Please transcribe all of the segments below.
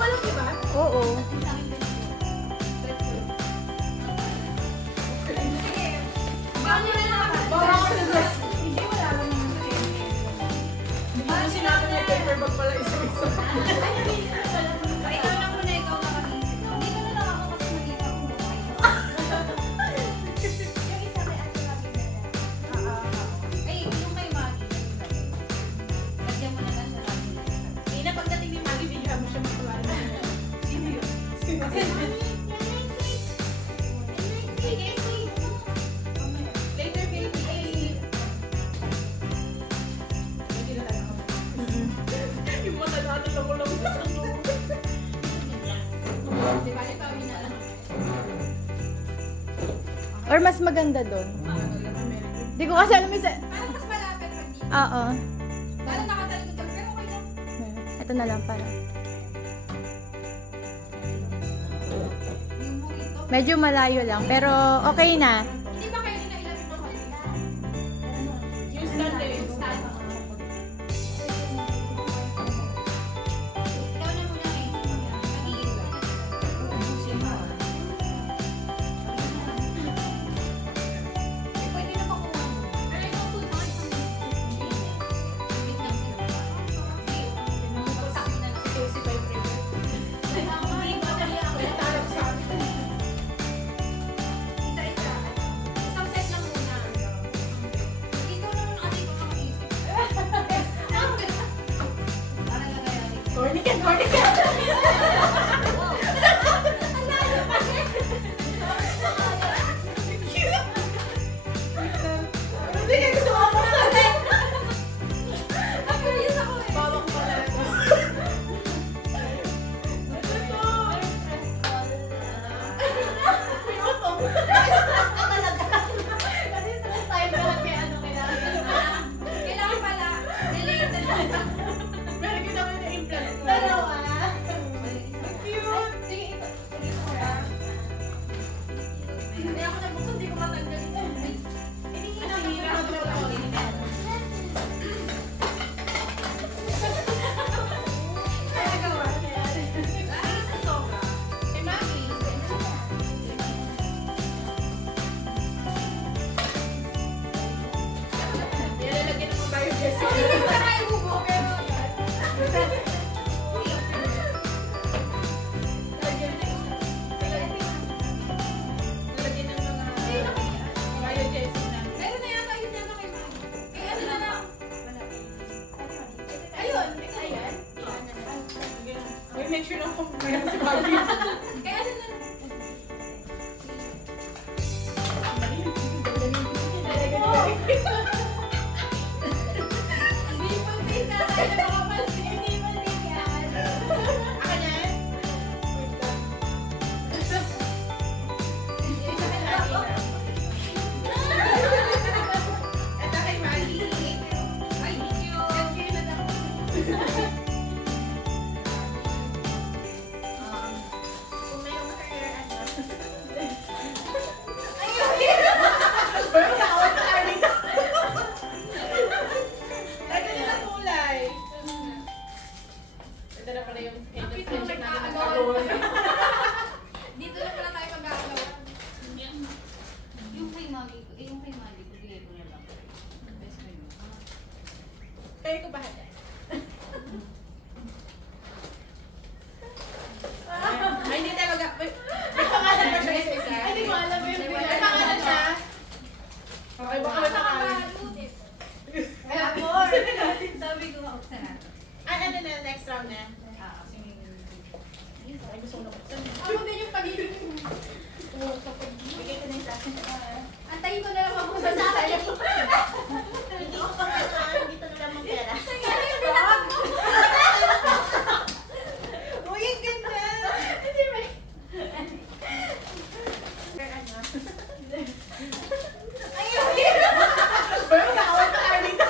walang iba? Oo. Paano na lang? Baka ako sa dress. Hindi, wala lang naman sa Hindi mo sinabi na yung paper bag pala isa-isa. Ikaw lang muna, ikaw nakakaisip. Dito na lang ako kasi nakita ko mo. Yung isa kay Ate Rabi na lang. Ay, yung kay Maggie. Lagyan mo na lang siya Rabi. Hindi na pagdating ni Maggie, bigyan mo siya magpawala na siya. Sino yun? Sino yun? Later, baby. May kinatala ko. Yung mata natin ako lang sa ano. Di ba, ikaw yun na lang. Or mas maganda doon. Di ko kasi alam isa. Parang mas malapit pag dito. Oo. Parang nakatalikod ka, pero okay lang. Ito na lang para. Yung burrito. Medyo malayo lang, pero okay na. Hindi ba kayo nila ilapit mo kanila? Yung stand eh, yung stand. Ikaw na muna kayo. Mag-iit ka na. Pwede na pakuha mo. Pero ikaw po, mga isang bit lang sila. Pagsak mo na lang. Si pa yung favorite. Hindi ba kaya ako? Tarap sa akin. Isa-isa. Isang set lang muna. Dito naman ate ko nakaisip. Parang nagayarin. Corny ka, corny ka! Hindi ka gusto mo ako sa atin! Curious ako eh. Bawang pala. Pinutong. Kasi stress tayo lahat kaya ano kailangan. Kailangan pala. Related lang. Meron kita mo yung implant mo. Dalawa. Cute! Sige, ito. Sige, ito ko ba? Hindi ako nabuksan, hindi ko matanggal. Ay, hindi Kasi hirap na talaga ako. Nagawa. Ay, sa sobra. Eh, Mami. Nilalagyan mo ba yung Jessie? Hindi ko na kayo bubo, pero... Nilalagyan ng mga bio Jessie na. Meron na yata yun yata kay Maggie. Eh, ano na lang? Ayun. Ayan. May make sure lang kung mayroon si Maggie. Kaya ano na lang? Hindi pa din na tayo nakapansin. Hindi pa din yan. Ako na? Wait lang. Yung isa kay Maggie. Ito kay Maggie. Ay, cute. Yan kayo na daw. Kung may hair, ano? Pero nakawag na tayo dito. Lagyan nila kulay. Ito na pala yung friendship natin nagkakaroon. Dito na pala tayo mag-aagaw. Yung kay Maggie ko, yung kay Maggie ko, bigay ko na lang. Best friend mo. Kaya ko ba hati? Ay, hindi tayo may pangalan ba siya isa-isa? Hindi ko alam yun. May pangalan siya? Okay, baka may pangalan. Sabi ko, buksan natin. Ano na, next round na? Sige. Ay, gusto ko na buksan. Ako din yung pagiging. Bigay ko na yung sa akin. Antayin ko na lang ako sa sasaya. Hindi ko pa kailangan, dito na lang pera. Uy, ang ganda! Kasi may... Ano? Ayun! Pero nakawag na tayo dito.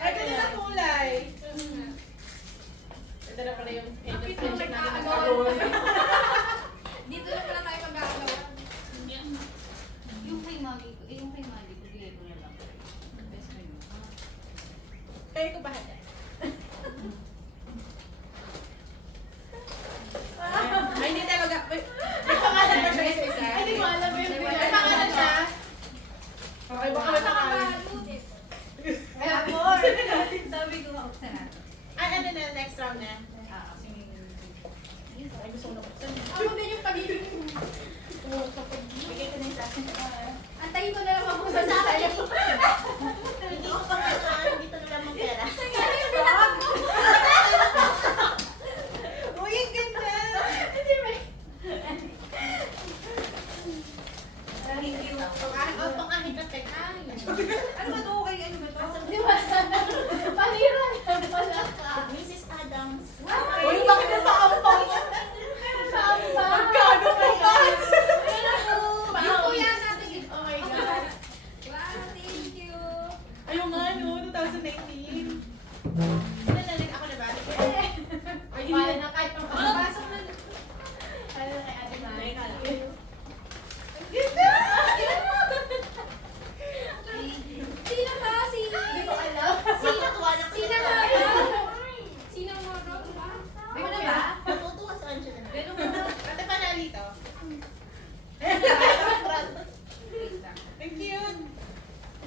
Ay, ganun ang kulay. Ito na pala yung friendship natin nagkakaroon. Dito na pala tayo mag-aagaw. Yung kay Maggie ko, yung kay Maggie ko, bigay ko na lang. Best friend mo. Kaya ko ba hati? Sabi ko, buksan natin. Ay, ano na, next round na. Kasi Ay, gusto ko na buksan. ano din yung pagiging... Bigay ko na yung sa akin. Antayin ko na lang ako sa sa'yo. Hindi ko pa kailangan, dito na lang ang pera. Uy, ang ganda! Thank you. Pang-ahit na pek. Ano ba ito? Kay ano ba ito? Di ba? Panira na pala ka. Mrs. Adams. Uy, bakit yung pakampang? Magkano po ba? Yung kuya natin. Oh my God. Wow, thank you. Ayun nga, no? 2019. Ano na rin ako na ba? Ay, hindi na kahit pang-pasok na. Ano na kay Ate Mari? Ang ganda! Sino ba? Hindi ko alam. Sino tuwa na Sino ba? Sino mo? Ako na ba? Natutuwa sa kanya na. Ganun mo na. Ate panali to. Ang cute.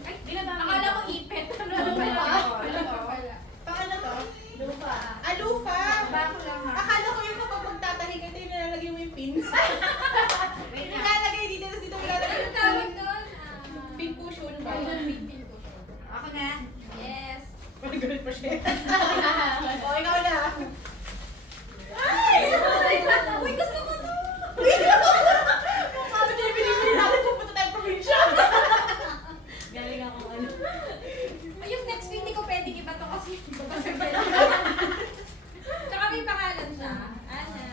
Ay, akala ko ipet. Ano pala? Pang ano to? Lupa. Alufa! Bako lang ha. Akala ko yung kapag magtatahi ka, ito yung nilalagay mo yung pins. Nilalagay dito, tapos dito nilalagay Ano yung tawag doon? pin cushion ba? Pin ko. Ako na. Yes. Magalit pa siya. O, ikaw na. Ay! Uy, gusto ko to. Sabi niya, binibili natin pupunta tayong probinsya. Galing ako ano. Ay, yung next video ko pwedeng iba to kasi babasag na. Tsaka may pangalan siya. Ana.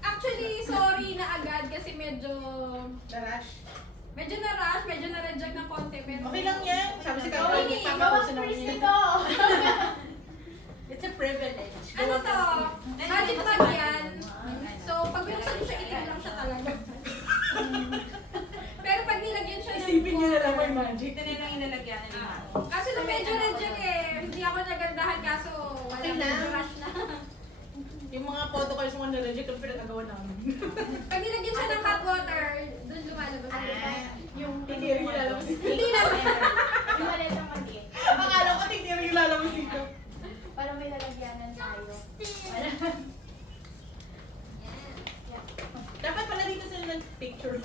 Actually, sorry na agad kasi medyo Darash. na-rush, medyo na-reject ng konti. Pero Okay lang yan. Sabi si Kaya, Okay, papapusin naman yan. It's a privilege. Ano to? Magic bag yan. So, pag binuksan mo siya, itim lang siya talaga. Pero pag nilagyan siya ng Isipin niyo na lang may magic. Ito na lang inalagyan ng lima. Kasi nung medyo reject eh. Hindi ako nagandahan kaso wala Okay na. lang. Rush na. Yung mga photo cards mo na reject ang pinagagawa namin. Pag nilagyan siya ng hot water, dun lumalabas. Yung tiniri yung lalabas dito. Hindi naman. Yung maletang maliit. Akala ko tiniri yung lalabas dito. Para may lalagyanan tayo. Dapat pala dito sila nag-picture.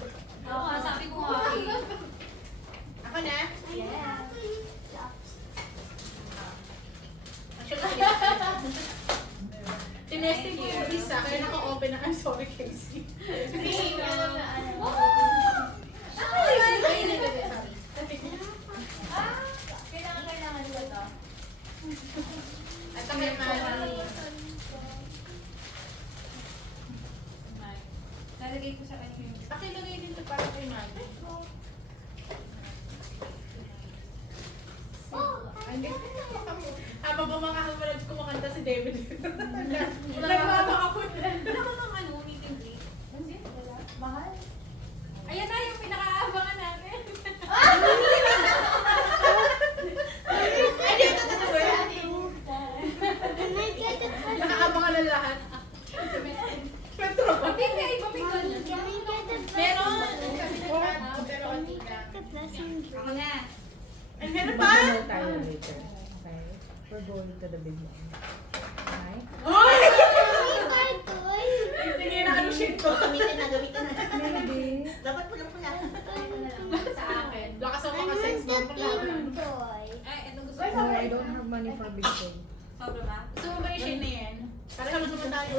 Oo, sabi ko nga eh. Ako na? Yes. Actually, tinesting ko yung isa, kaya naka-open na. I'm sorry, Casey. Kailangan ko to. At kami naman. Nalagay ko sa kanya yung... Pakilagay din ito para kay Manny. Habang kumakakamanood kumakanta si David. Nagmamang ako. Wala ka bang ano, meet and greet? Hindi, wala. Mahal. Ayan na yung pinaka-aabangan natin. Ay, di ito totoo. Nakakabangan ng lahat. Petro. Hindi, may iba may ganyan. Meron. Sabi ng kat, pero konti lang. Ako na. Ay, meron pa? Tayo later. Okay? We're going to the big one. Okay? Ay! Tingin na ano shit ko. Gamitin na. Maybe. Dapat pula-pula. Sa akin. Lakas ako makasex doon pala. Ay, ito gusto No, ko. I don't have money for big thing. Sobra ba? Gusto mo ba yung shit na yan? Pareho lang naman tayo.